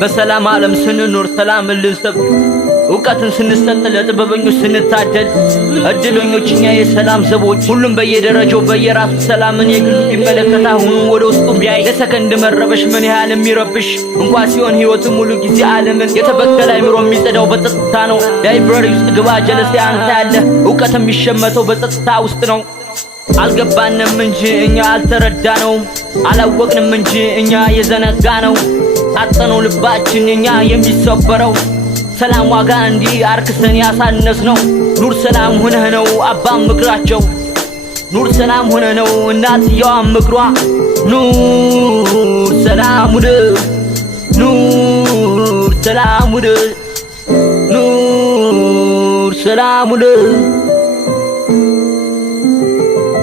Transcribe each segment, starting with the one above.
በሰላም ዓለም ስንኖር ሰላም ልንሰብ ዕውቀትን ስንሰጥ ለጥበበኞች ስንታደል እድለኞች እኛ የሰላም ዘቦች ሁሉም በየደረጃው በየራሱ ሰላምን የግሉ ቢመለከታ ሁሉ ወደ ውስጡ ቢያይ ለሰከንድ መረበሽ ምን ያህል የሚረብሽ እንኳን ሲሆን ህይወት ሙሉ ጊዜ ዓለምን የተበከለ አይምሮ የሚጸዳው በጸጥታ ነው። ላይብረሪ ውስጥ ግባ ጀለስ አንተ ያለ ዕውቀት የሚሸመተው በጸጥታ ውስጥ ነው። አልገባንም እንጂ እኛ አልተረዳነውም፣ አላወቅንም እንጂ እኛ የዘነጋነው አጥተነው ልባችን እኛ የሚሰበረው ሰላም ዋጋ እንዲህ አርክሰን ያሳነስነው። ኑር ሰላም ሆነህ ነው አባም ምክራቸው፣ ኑር ሰላም ሆነህ ነው እናትየዋ ምክሯ። ኑር ሰላም ሁነህ፣ ኑር ሰላም ሁነህ፣ ኑር ሰላም ሁነህ።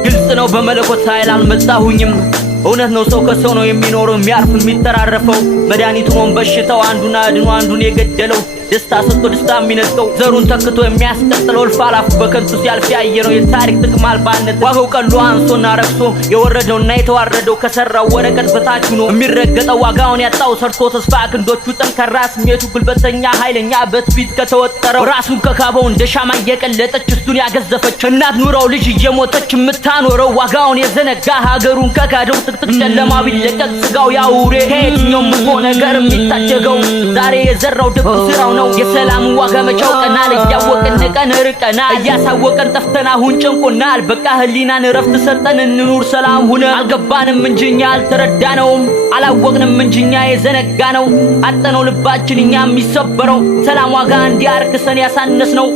ግልጽ ነው በመለኮት ኃይል አልመጣሁኝም። እውነት ነው ሰው ከሰው ነው የሚኖረው የሚያርፍ የሚተራረፈው። መድኃኒቱ ነው በሽታው አንዱን አድኖ አንዱን የገደለው። ደስታ ሰጥቶ ደስታ የሚነጥቀው ዘሩን ተክቶ የሚያስቀጥለው እልፍ አላፍ በከንቱ ሲያልፍ ያየነው የታሪክ ጥቅም አልባነት ዋጋው ቀሎ አንሶና ረክሶ የወረደውና የተዋረደው ከሰራው ወረቀት በታች ሆኖ የሚረገጠው ዋጋውን ያጣው ሰርቶ ተስፋ ክንዶቹ ጠንካራ ስሜቱ ጉልበተኛ ኃይለኛ በትፊት ከተወጠረው ራሱን ከካበው እንደ ሻማ እየቀለጠች እሱን ያገዘፈች እናት ኑረው ልጅ እየሞተች የምታኖረው ዋጋውን የዘነጋ ሀገሩን ከካደው ጥቅጥቅ ጨለማ ቢለቀቅ ስጋው ያውሬ ከየትኛውም መጥፎ ነገር የሚታደገው ዛሬ የዘራው ደግ ስራው ነው። የሰላም ዋጋ መቻው ቀናል እያወቅን ቀን ርቀና እያሳወቀን ጠፍተን አሁን ጨንቆናል። በቃ ህሊናን ረፍት ሰጠን እንኑር ሰላም ሆነ። አልገባንም እንጂ እኛ አልተረዳነውም፣ አላወቅንም እንጂ እኛ የዘነጋነው አጥተነው ልባችን እኛ የሚሰበረው ሰላም ዋጋ እንዲያርክሰን ያሳነስነው።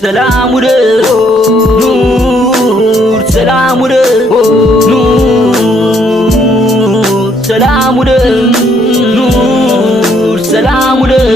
ሰላም ሁነህ፣ ኑር ሰላም ሁነህ፣ ኑር ሰላም ሁነህ፣ ኑር ሰላም ሁነህ።